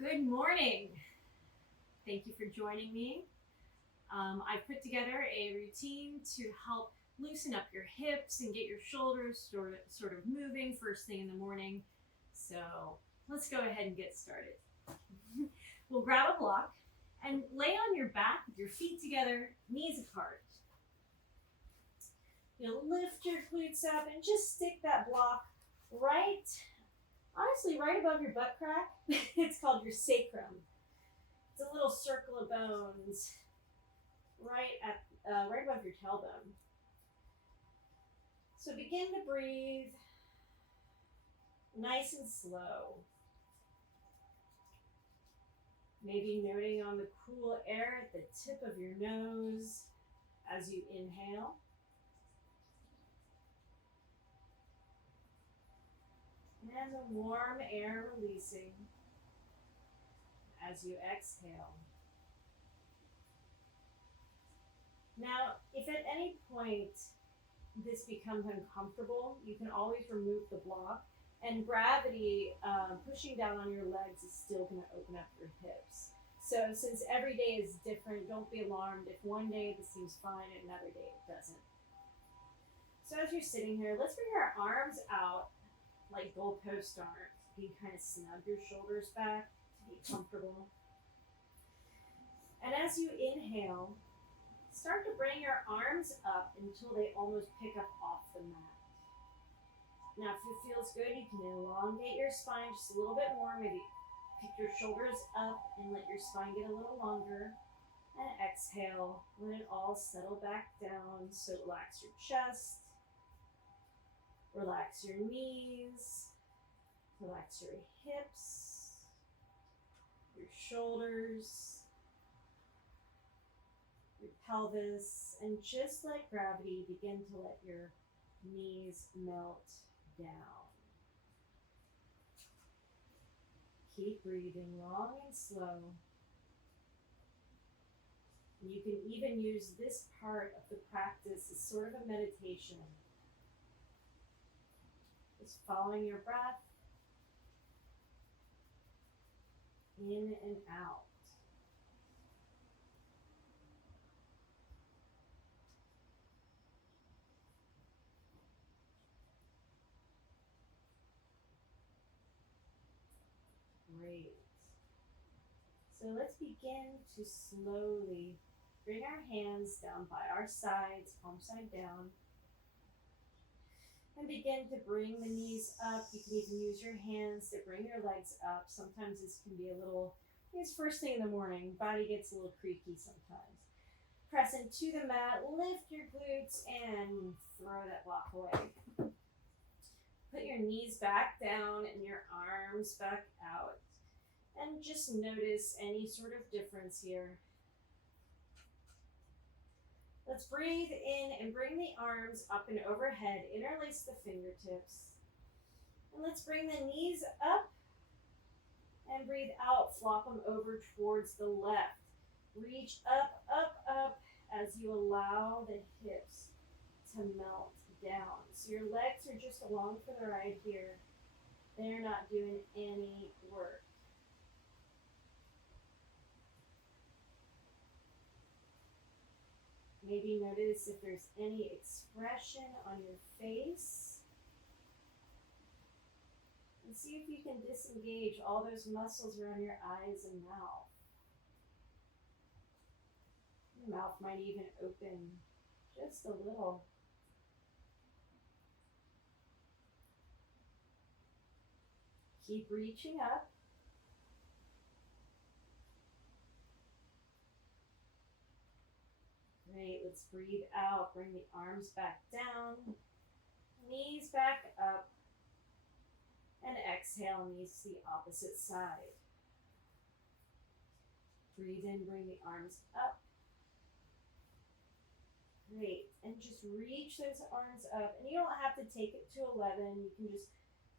Good morning. Thank you for joining me. I've put together a routine to help loosen up your hips and get your shoulders sort of moving first thing in the morning. So let's go ahead and get started. We'll grab a block and lay on your back with your feet together, knees apart. You'll lift your glutes up and just stick that block right above your butt crack. It's called your sacrum. It's a little circle of bones right above your tailbone. So begin to breathe nice and slow. Maybe noting on the cool air at the tip of your nose as you inhale. And the warm air releasing as you exhale. Now, if at any point this becomes uncomfortable, you can always remove the block, and gravity pushing down on your legs is still going to open up your hips. So since every day is different, don't be alarmed if one day this seems fine and another day it doesn't. So as you're sitting here, let's bring our arms out like goalpost arms. You can kind of snug your shoulders back to be comfortable. And as you inhale, start to bring your arms up until they almost pick up off the mat. Now, if it feels good, you can elongate your spine just a little bit more. Maybe pick your shoulders up and let your spine get a little longer. And exhale, let it all settle back down. So relax your chest, relax your knees, relax your hips, your shoulders, your pelvis, and just let gravity begin to let your knees melt down. Keep breathing long and slow. You can even use this part of the practice as sort of a meditation. Just following your breath in and out. Great. So let's begin to slowly bring our hands down by our sides, palm side down. And begin to bring the knees up. You can even use your hands to bring your legs up. Sometimes this can be it's first thing in the morning. Body gets a little creaky sometimes. Press into the mat, lift your glutes, and throw that block away. Put your knees back down and your arms back out. And just notice any sort of difference here. Let's breathe in and bring the arms up and overhead. Interlace the fingertips. And let's bring the knees up and breathe out. Flop them over towards the left. Reach up, up, up as you allow the hips to melt down. So your legs are just along for the ride here. They're not doing any work. Maybe notice if there's any expression on your face. And see if you can disengage all those muscles around your eyes and mouth. Your mouth might even open just a little. Keep reaching up. Great, let's breathe out. Bring the arms back down, knees back up, and exhale, knees to the opposite side. Breathe in, bring the arms up. Great, and just reach those arms up. And you don't have to take it to 11. You can just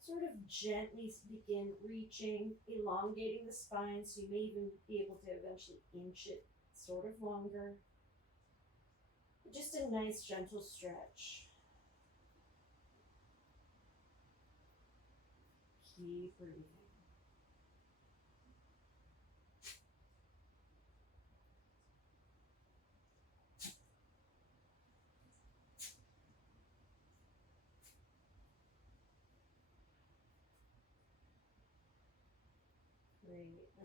sort of gently begin reaching, elongating the spine, so you may even be able to eventually inch it sort of longer. Just a nice gentle stretch. Keep breathing.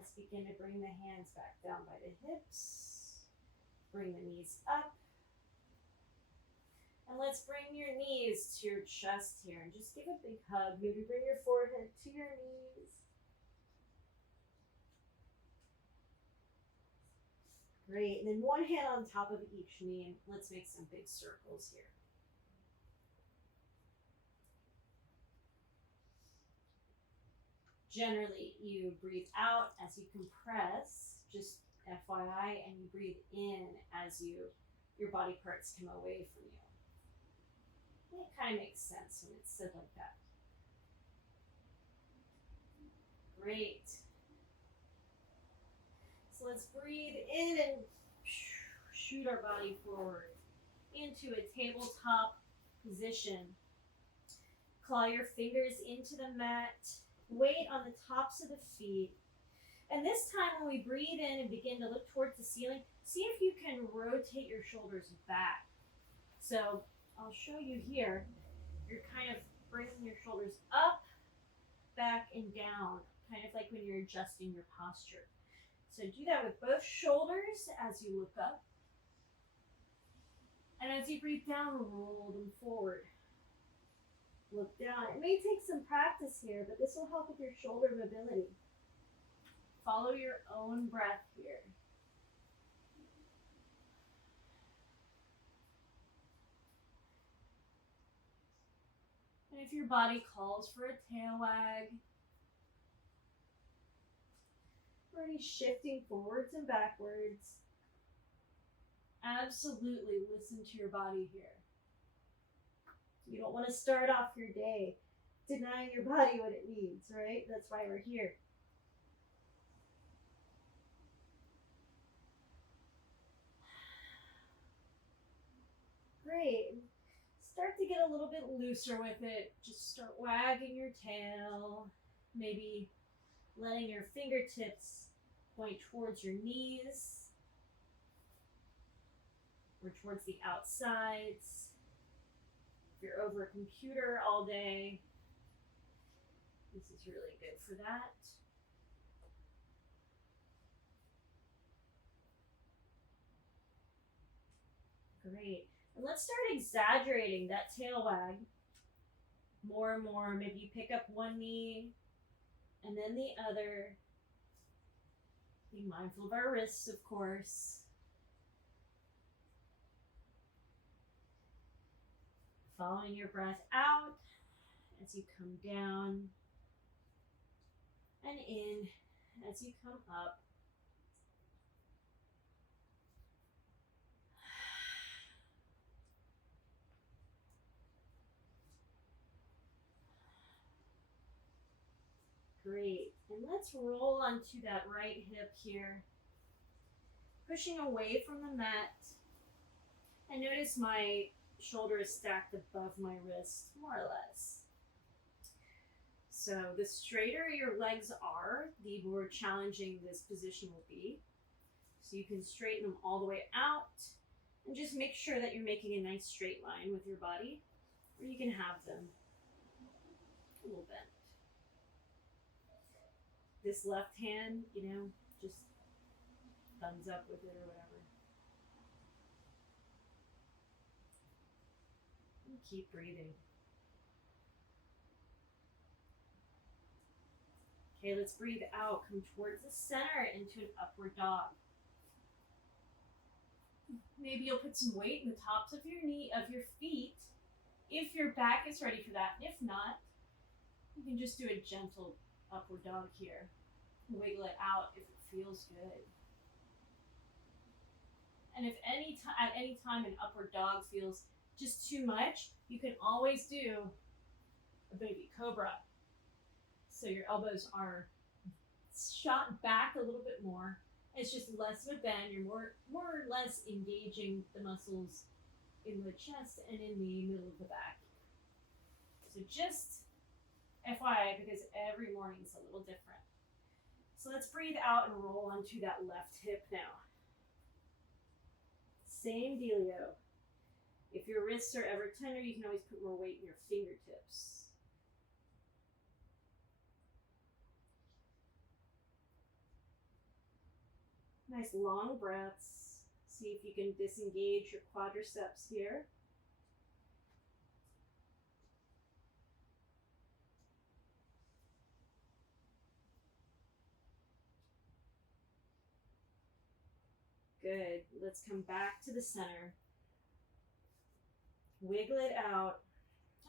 let's begin to bring the hands back down by the hips. Bring the knees up. And let's bring your knees to your chest here and just give a big hug. Maybe bring your forehead to your knees. Great. And then one hand on top of each knee, and let's make some big circles here. Generally, you breathe out as you compress, just FYI, and you breathe in as your body parts come away from you. And it kind of makes sense when it's said like that. Great. So let's breathe in and shoot our body forward into a tabletop position. Claw your fingers into the mat. Weight on the tops of the feet. And this time when we breathe in and begin to look towards the ceiling, see if you can rotate your shoulders back. So I'll show you here. You're kind of bringing your shoulders up, back, and down, kind of like when you're adjusting your posture. So do that with both shoulders as you look up. And as you breathe down, roll them forward. Look down. It may take some practice here, but this will help with your shoulder mobility. Follow your own breath here. And if your body calls for a tail wag, or any shifting forwards and backwards, absolutely listen to your body here. You don't want to start off your day denying your body what it needs, right? That's why we're here. Great. Start to get a little bit looser with it. Just start wagging your tail. Maybe letting your fingertips point towards your knees or towards the outsides. If you're over a computer all day, this is really good for that. Great. And let's start exaggerating that tail wag more and more. Maybe you pick up one knee and then the other. Be mindful of our wrists, of course. Following your breath out as you come down and in as you come up. Great. And let's roll onto that right hip here. Pushing away from the mat. And notice my shoulder is stacked above my wrist, more or less. So the straighter your legs are, the more challenging this position will be. So you can straighten them all the way out and just make sure that you're making a nice straight line with your body, or you can have them a little bent. This left hand, just thumbs up with it or whatever. And keep breathing. Okay, let's breathe out. Come towards the center into an upward dog. Maybe you'll put some weight in the tops of your feet if your back is ready for that. If not, you can just do a gentle upward dog here. Wiggle it out if it feels good. And if at any time an upward dog feels just too much, you can always do a baby cobra. So your elbows are shot back a little bit more. It's just less of a bend. You're more or less engaging the muscles in the chest and in the middle of the back. So just FYI, because every morning is a little different. So let's breathe out and roll onto that left hip now. Same dealio. If your wrists are ever tender, you can always put more weight in your fingertips. Nice long breaths. See if you can disengage your quadriceps here. Good. Let's come back to the center. Wiggle it out.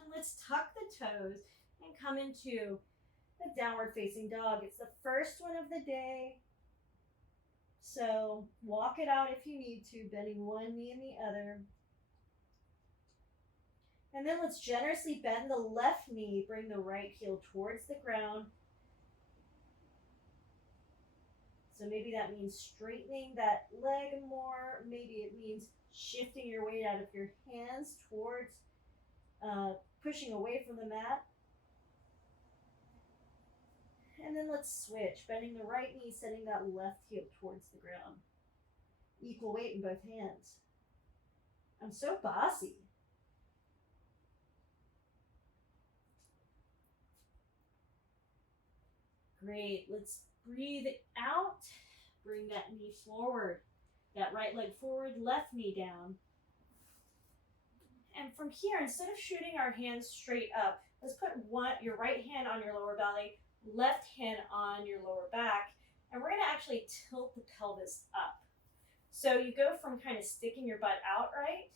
And let's tuck the toes and come into a downward facing dog. It's the first one of the day. So walk it out if you need to, bending one knee and the other. And then let's generously bend the left knee, bring the right heel towards the ground. So maybe that means straightening that leg more. Maybe it means shifting your weight out of your hands towards pushing away from the mat. And then let's switch, bending the right knee, setting that left heel towards the ground. Equal weight in both hands. I'm so bossy. Great, let's breathe out. Bring that knee forward. That right leg forward, left knee down. And from here, instead of shooting our hands straight up, let's put your right hand on your lower belly, left hand on your lower back, and we're going to actually tilt the pelvis up. So you go from kind of sticking your butt out, right,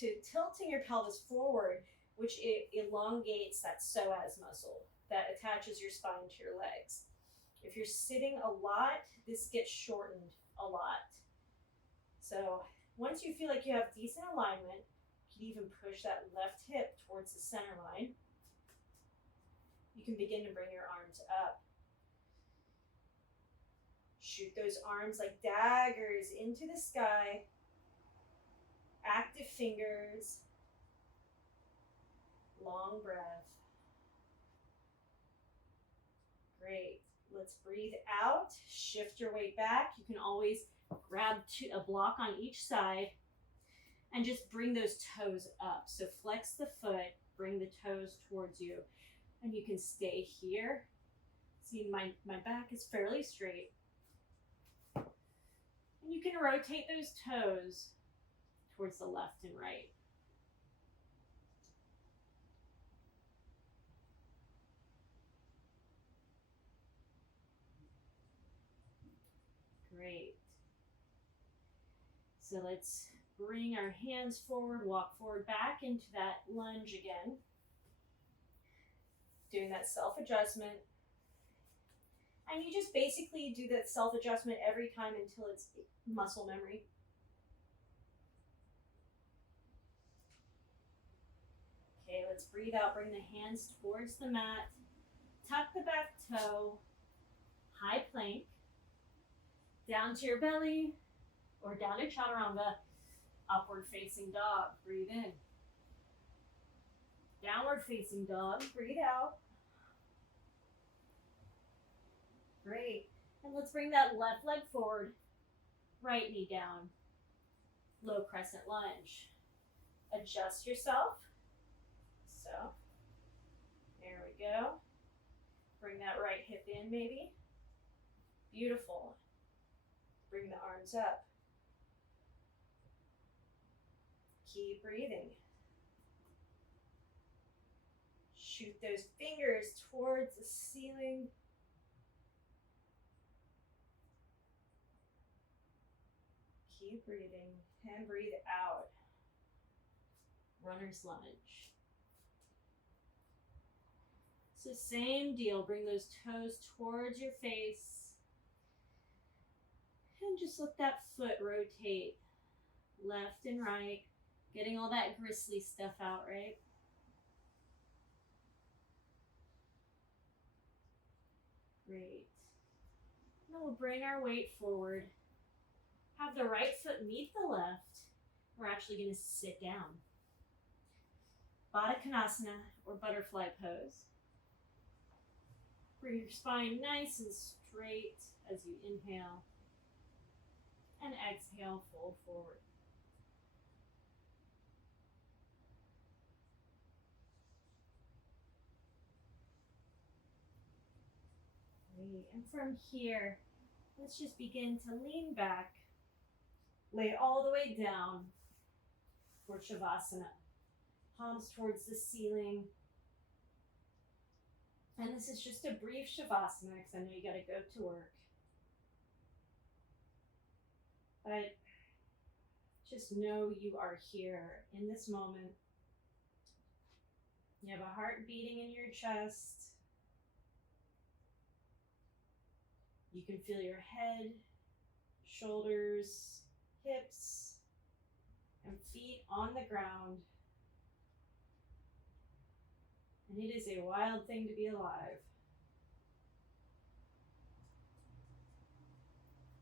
to tilting your pelvis forward, which elongates that psoas muscle that attaches your spine to your legs. If you're sitting a lot, this gets shortened a lot. So once you feel like you have decent alignment, you can even push that left hip towards the center line. You can begin to bring your arms up. Shoot those arms like daggers into the sky. Active fingers. Long breath. Great. Let's breathe out. Shift your weight back. You can always grab a block on each side and just bring those toes up. So flex the foot, bring the toes towards you, and you can stay here. See, my back is fairly straight. And you can rotate those toes towards the left and right. Great. So let's bring our hands forward, walk forward back into that lunge again. Doing that self-adjustment. And you just basically do that self-adjustment every time until it's muscle memory. Okay, let's breathe out, bring the hands towards the mat. Tuck the back toe, high plank, down to your belly, or down to chaturanga, upward facing dog, breathe in. Downward facing dog, breathe out. Great. And let's bring that left leg forward, right knee down. Low crescent lunge. Adjust yourself. So, there we go. Bring that right hip in maybe. Beautiful. Bring the arms up. Keep breathing. Shoot those fingers towards the ceiling. Keep breathing and breathe out. Runner's lunge. So same deal, bring those toes towards your face and just let that foot rotate left and right, getting all that gristly stuff out, right? Great. Now we'll bring our weight forward. Have the right foot meet the left. We're actually going to sit down. Baddha Konasana or butterfly pose. Bring your spine nice and straight as you inhale. And exhale, fold forward. Great. And from here, Let's just begin to lean back, lay all the way down for Shavasana. Palms towards the ceiling. And this is just a brief Shavasana because I know you got to go to work. But just know you are here in this moment. You have a heart beating in your chest. You can feel your head, shoulders, hips, and feet on the ground. And it is a wild thing to be alive.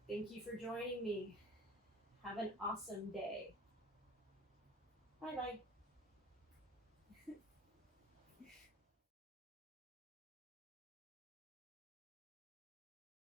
Thank you for joining me. Have an awesome day. Bye-bye.